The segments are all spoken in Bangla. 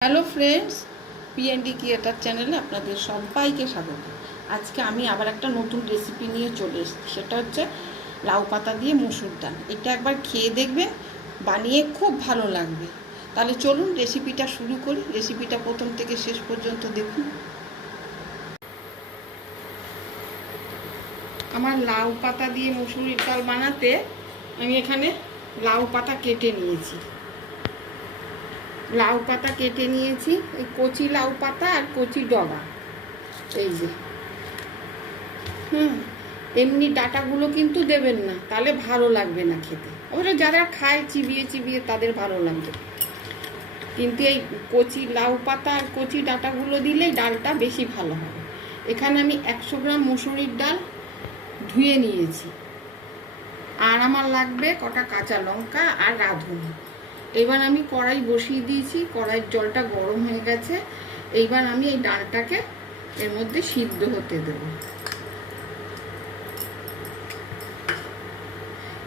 হ্যালো ফ্রেন্ডস, পিএনডি ক্রিয়েটার চ্যানেলে আপনাদের সবাইকে স্বাগত। আজকে আমি আবার একটা নতুন রেসিপি নিয়ে চলে এসেছি। সেটা হচ্ছে লাউ পাতা দিয়ে মসুর ডাল। এটা একবার খেয়ে দেখবেন, বানিয়ে খুব ভালো লাগবে। তাহলে চলুন রেসিপিটা শুরু করি। রেসিপিটা প্রথম থেকে শেষ পর্যন্ত দেখুন। আমার লাউ পাতা দিয়ে মসুরির ডাল বানাতে আমি এখানে লাউ পাতা কেটে নিয়েছি। লাউ পাতা কেটে নিয়েছি, এই কচি লাউ পাতা আর কচি ডগা, এই যে। এমনি ডাঁটাগুলো কিন্তু দেবেন না, তাহলে ভালো লাগবে না খেতে। অবশ্য যারা খায় চিবিয়ে চিবিয়ে তাদের ভালো লাগবে, কিন্তু এই কচি লাউ পাতা আর কচি ডাঁটাগুলো দিলেই ডালটা বেশি ভালো হবে। এখানে আমি 100 গ্রাম মসুরির ডাল ধুয়ে নিয়েছি, আর আমার লাগবে কটা কাঁচা লঙ্কা আর রাঁধুনি। এবার আমি কড়াই বসিয়ে দিয়েছি, কড়াইয়ের জলটা গরম হয়ে গেছে। এইবার আমি এই ডালটাকে এর মধ্যে সিদ্ধ হতে দেব।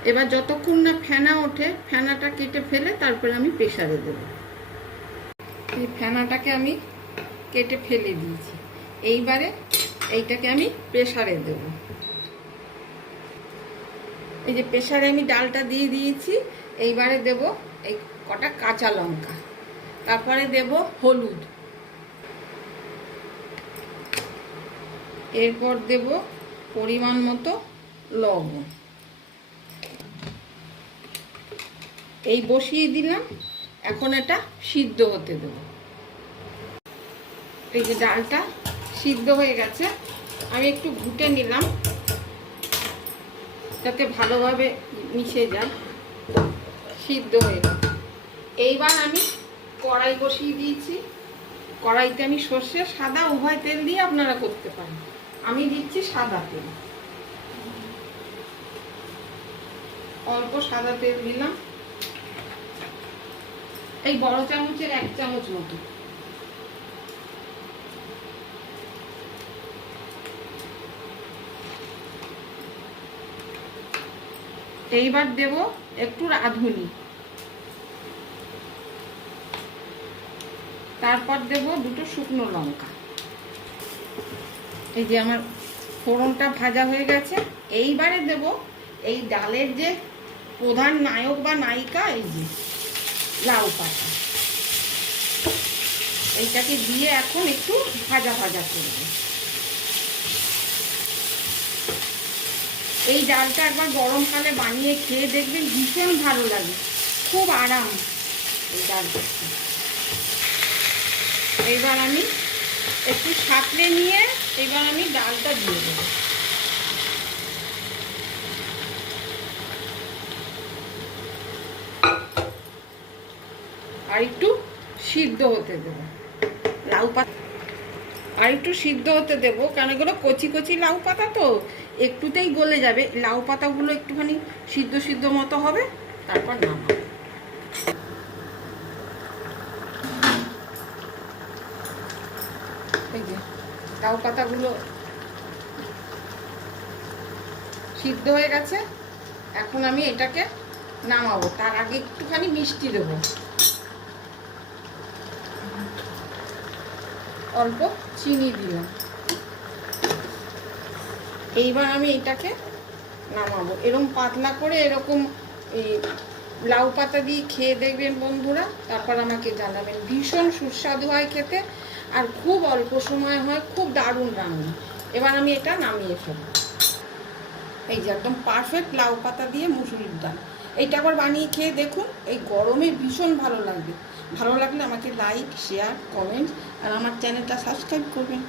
এবার যতক্ষণ না ফেনা ওঠে, ফেনাটা কেটে ফেলে তারপরে আমি প্রেসারে দেব। এই ফেনাটাকে আমি কেটে ফেলে দিয়েছি। এইবারে এইটাকে আমি প্রেসারে দেব। এই যে প্রেসারে আমি ডালটা দিয়ে দিয়েছি। এইবারে দেব এই কটা কাঁচা লঙ্কা, তারপরে দেব হলুদ, এরপর দেব পরিমাণ মতো লবণ। এই বসিয়ে দিলাম, এখন এটা সিদ্ধ হতে দেব। এই যে ডালটা সিদ্ধ হয়ে গেছে, আমি একটু ঘুটে নিলাম যাতে ভালোভাবে মিশে যায়। সিদ্ধ হয়ে গেছে। এইবার আমি কড়াই বসিয়ে দিয়েছি। কড়াইতে আমি সর্ষে সাদা উভয় তেল দিয়ে আপনারা করতে পারেন, আমি দিচ্ছি সাদা তেল। অল্প সাদা তেল দিলাম, এই বড় চামচের 1 চামচ মতো। এইবার দেব একটু রাঁধুনি, তারপর দেব 2টো শুকনো লঙ্কা। এই যে আমার ফোড়নটা ভাজা হয়ে গেছে। এইবারে দেব এই ডালের যে প্রধান নায়ক বা নায়িকা, এই যে লাউ পাতা। এইটাকে দিয়ে এখন একটু ভাজা ভাজা করব। এই ডালটা একবার গরমকালে বানিয়ে খেয়ে দেখবেন, ভীষণ ভালো লাগে, খুব আরাম এই ডালটা। এইবার আমি একটু সাঁতলে নিয়ে এবার আমি ডালটা দিয়ে দেবো। আর একটু সিদ্ধ হতে দেবো লাউ পাতা, আর একটু সিদ্ধ হতে দেবো, কারণ এগুলো কচি কচি লাউ পাতা তো একটুতেই গলে যাবে। লাউ পাতাগুলো একটুখানি সিদ্ধ সিদ্ধ মতো হবে, তারপর নামাবো। এই যে লাউ পাতাগুলো সিদ্ধ হয়ে গেছে, এখন আমি এটাকে নামাবো। তার আগে একটুখানি মিষ্টি দেবো, অল্প চিনি দিলাম। এইবার আমি এটাকে নামাবো। এরকম পাতলা করে এরকম এই লাউ পাতা দিয়ে খেয়ে দেখবেন বন্ধুরা, তারপর আমাকে জানাবেন। ভীষণ সুস্বাদু হয় খেতে, আর খুব অল্প সময় হয়, খুব দারুণ রান্না। এবার আমি এটা নামিয়ে ফেলবো। এই যে একদম পারফেক্ট লাউ পাতা দিয়ে মুসুরির ডাল। এইটা আবার বানিয়ে খেয়ে দেখুন, এই গরমে ভীষণ ভালো লাগবে। ভালো লাগলে আমাকে লাইক, শেয়ার, কমেন্ট আর আমার চ্যানেলটা সাবস্ক্রাইব করবেন।